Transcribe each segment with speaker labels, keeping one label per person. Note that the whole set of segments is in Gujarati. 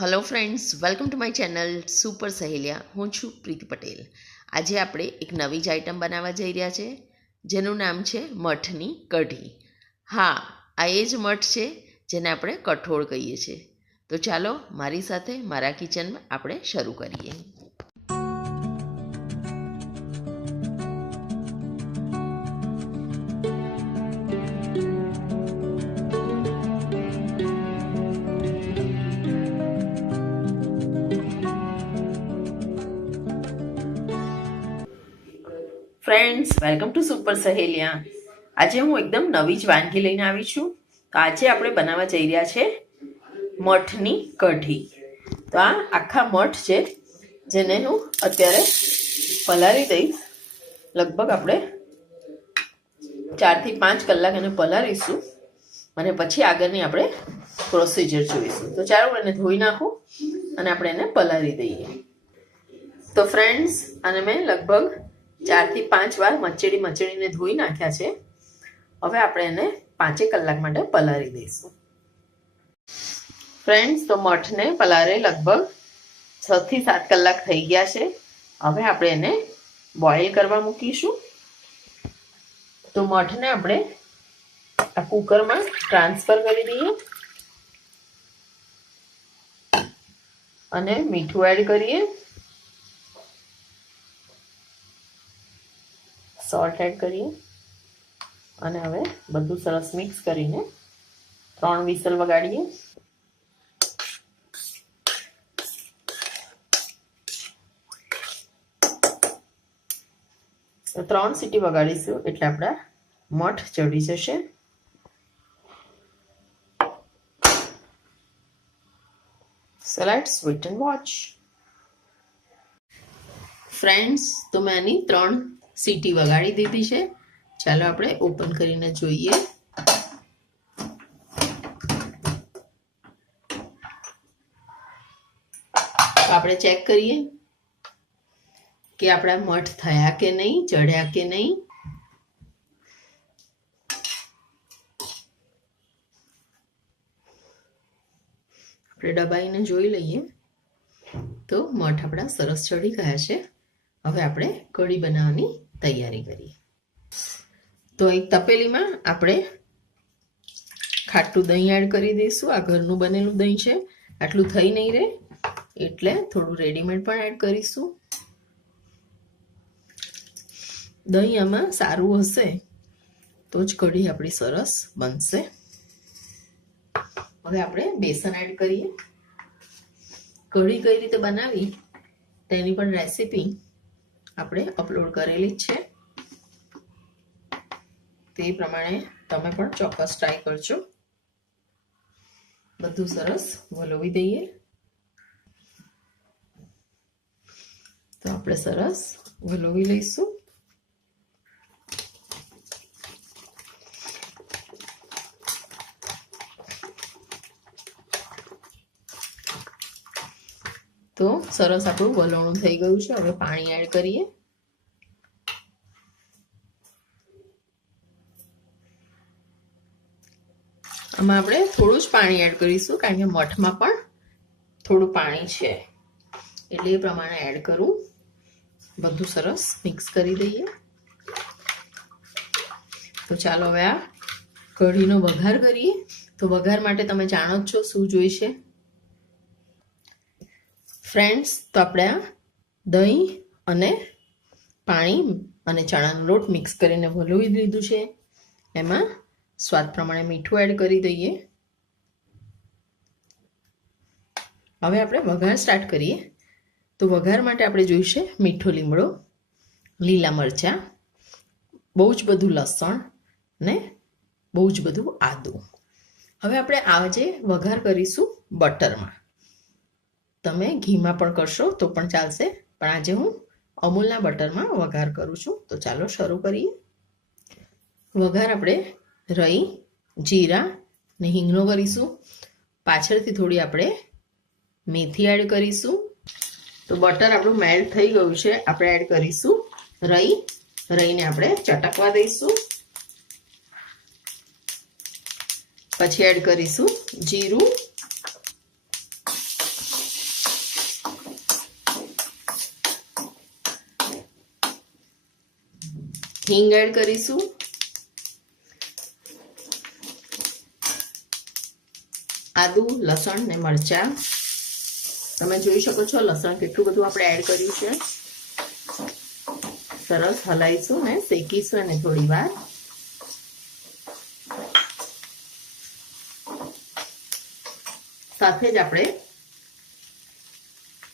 Speaker 1: Hello friends welcome to my channel super Saheliya હું છું પ્રીતિ પટેલ. આજે આપણે એક નવી જ આઈટમ બનાવવા જઈ રહ્યા છે, જેનું નામ છે મઠની કઢી. હા, આ એ જ મઠ છે, જેને આપણે કઠોળ કહીએ છીએ. તો ચાલો, મારી સાથે, મારા કિચનમાં આપણે શરૂ કરીએ. Friends welcome to super Saheliya આજે હું એકદમ નવી જ વાનગી લઈને આવી છું તો આજે આપણે બનાવવા જઈ રહ્યા છે મઠની કઢી. તો આ આખા મઠ છે, જેને હું અત્યારે પલાળી દઈશ. લગભગ આપણે ચારથી પાંચ કલાક એને પલાળીશું. અને પછી આગળની આપણે પ્રોસિજર જોઈશું. તો ચાલો એને ધોઈ નાખું અને આપણે એને પલાળી દઈએ. તો ફ્રેન્ડ્સ અને મેં લગભગ ચારથી પાંચ વાર મચેડી મચેડીને ધોઈ નાખ્યા છે. હવે આપણે એને પાંચેક કલાક માટે પલાળી દઈશું. ફ્રેન્ડ્સ તો મઠને પલારે લગભગ છથી સાત કલાક થઈ ગયા છે. હવે આપણે એને બોઇલ કરવા મૂકીશું. તો મઠને આપણે આ કુકરમાં ટ્રાન્સફર કરી દઈએ. અને મીઠું એડ કરીએ. સોલ્ટ એડ કરીએ. અને હવે બધું સરસ મિક્સ કરીને ત્રણ વિસલ વગાડીએ. ત્રણ સીટી વગાડીશું એટલે આપણા મઠ ચડી જશે. So let's watch and friends તો મેં આની ત્રણ સીટી વગાડી દીધી છે. ચાલો આપણે ઓપન કરીને જોઈએ. આપણે ચેક કરીએ કે આપણા મઠ થયા કે નહીં ચડ્યા કે નહીં. આપણે દબાઈને જોઈ લઈએ. તો મઠ આપણા સરસ ચડી ગયા છે. હવે આપણે કઢી બનાવવાની તૈયારી કરીએ તો એક તપેલીમાં આપણે ખાટું દહીં એડ કરી દઈશું. આ ઘરનું બનેલું દહીં છે. આટલું થઈ નહીં રહે, એટલે થોડું રેડીમેડ પણ એડ કરીશું. દહીં આમાં સારું હશે, તો જ કઢી આપણી સરસ બનશે. હવે આપણે બેસન એડ કરીએ. કઢી કઈ રીતે બનાવી, તેની પણ રેસીપી આપણે અપલોડ કરેલી છે. તે પ્રમાણે તમે પણ ચોક્કસ ટ્રાય કરજો. બધું સરસ વલોવી દઈએ. તો આપણે સરસ વલોવી લઈશું. તો સરસ આપણું વલણું થઈ ગયું છે. હવે પાણી એડ કરીએ. આમાં આપણે થોડું જ પાણી એડ કરીશું, કારણ કે મઠમાં પણ થોડું પાણી છે. એટલે એ પ્રમાણે એડ કરું. બધું સરસ મિક્સ કરી દઈએ. તો ચાલો હવે આ કઢીનો વઘાર કરીએ. તો વઘાર માટે તમે જાણો જ છો શું જોઈશે. ફ્રેન્ડ્સ, તો આપણે આ દહીં અને પાણી અને ચણાનો લોટ મિક્સ કરીને વલોવી લીધું છે. એમાં સ્વાદ પ્રમાણે મીઠું એડ કરી દઈએ. હવે આપણે વઘાર સ્ટાર્ટ કરીએ. તો વઘાર માટે આપણે જોઈશે મીઠો લીમડો, લીલા મરચાં, બહુ જ બધું લસણ ને બહુ જ બધું આદું. હવે આપણે આજે વઘાર કરીશું બટરમાં. તમે ઘીમાં પણ કરશો તો પણ ચાલશે. પણ આજે હું અમૂલના બટરમાં વઘાર કરું છું. તો ચાલો શરૂ કરીએ. વઘાર આપણે રઈ, જીરા ને હિંગનો કરીશું. પાછળથી થોડી આપણે મેથી એડ કરીશું. તો બટર આપણું મેલ્ટ થઈ ગયું છે. આપણે એડ કરીશું રઈ. રઈને આપણે ચટકવા દઈશું. પછી એડ કરીશું જીરું. હિંગ એડ કરીશું. આદુ, લસણ ને મરચાં. તમે જોઈ શકો છો લસણ કેટલું બધું આપણે એડ કર્યું છે. સરસ હલાઈશું ને શેકીશું એને થોડી વાર. સાથે જ આપણે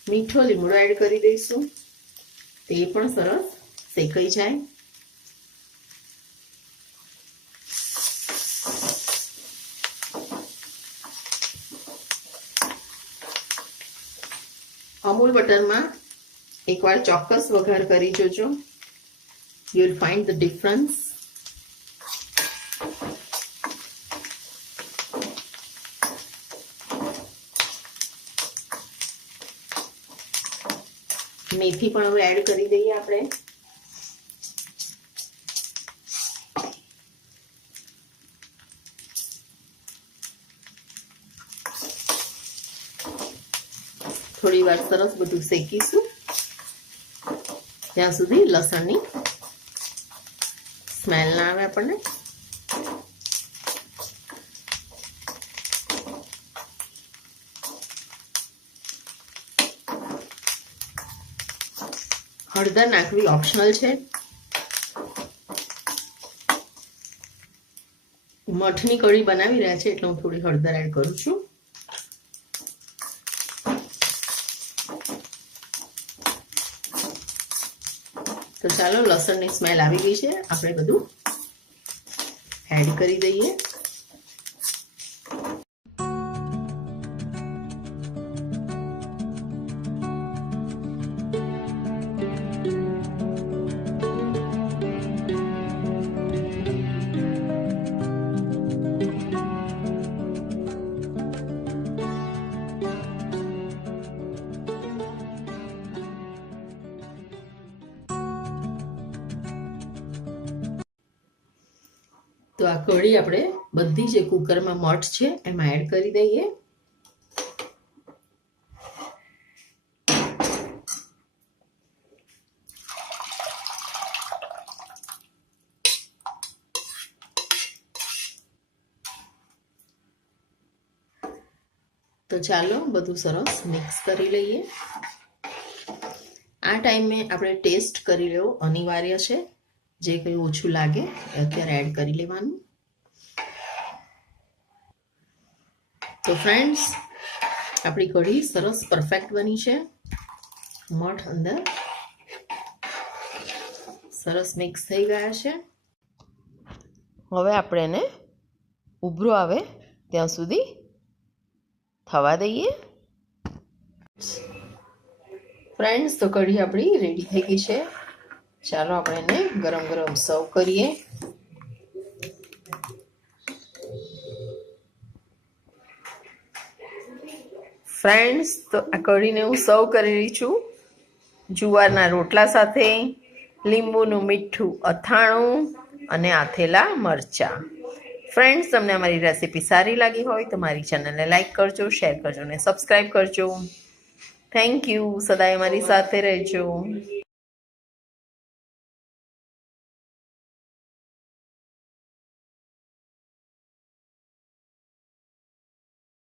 Speaker 1: મીઠો લીમડો એડ કરી દઈશું. તે પણ સરસ શેકાઈ જાય. અમૂલ બટરમાં એકવાર ચોક્કસ વઘાર કરી જોજો you will find the difference મેથી પણ હવે એડ કરી દઈએ આપણે. થોડી વાર સરસ બધું શેકીશું. ત્યાં સુધી લસણની સ્મેલ ના આવે આપણને. હળદર નાખવી ઓપ્શનલ છે. મઠની કઢી બનાવી રહ્યા છે, એટલે હું થોડી હળદર એડ કરું છું. તો ચાલો લસણની સ્મેલ આવી ગઈ છે. આપણે બધું એડ કરી દઈએ. તો આ કઢી આપણે બધી જે કુકરમાં મઠ છે, એમાં એડ કરી દઈએ. તો ચાલો બધું સરસ મિક્સ કરી લઈએ. આ ટાઈમે આપણે ટેસ્ટ કરી લેવો અનિવાર્ય છે. જે કંઈ ઓછું લાગે, એ અત્યારે એડ કરી લેવાનું. તો ફ્રેન્ડ્સ આપણી કઢી સરસ પરફેક્ટ બની છે. મઠ અંદર સરસ મિક્સ થઈ ગયા છે. હવે આપણે એને ઉભરો આવે ત્યાં સુધી થવા દઈએ. ફ્રેન્ડ્સ તો કઢી આપણી રેડી થઈ ગઈ છે. ચાલો આપણે એને ગરમ ગરમ સર્વ કરીએ. ફ્રેન્ડ્સ તો આ કઢીને હું સર્વ કરી રહી છું. જુવારના રોટલા સાથે, લીંબુનું મીઠું અથાણું અને આથેલા મરચાં. ફ્રેન્ડ્સ તમને અમારી રેસીપી સારી લાગી હોય તો મારી ચેનલને લાઇક કરજો શેર કરજો અને સબસ્ક્રાઈબ કરજો. થેન્ક યુ સદાય મારી સાથે રહેજો.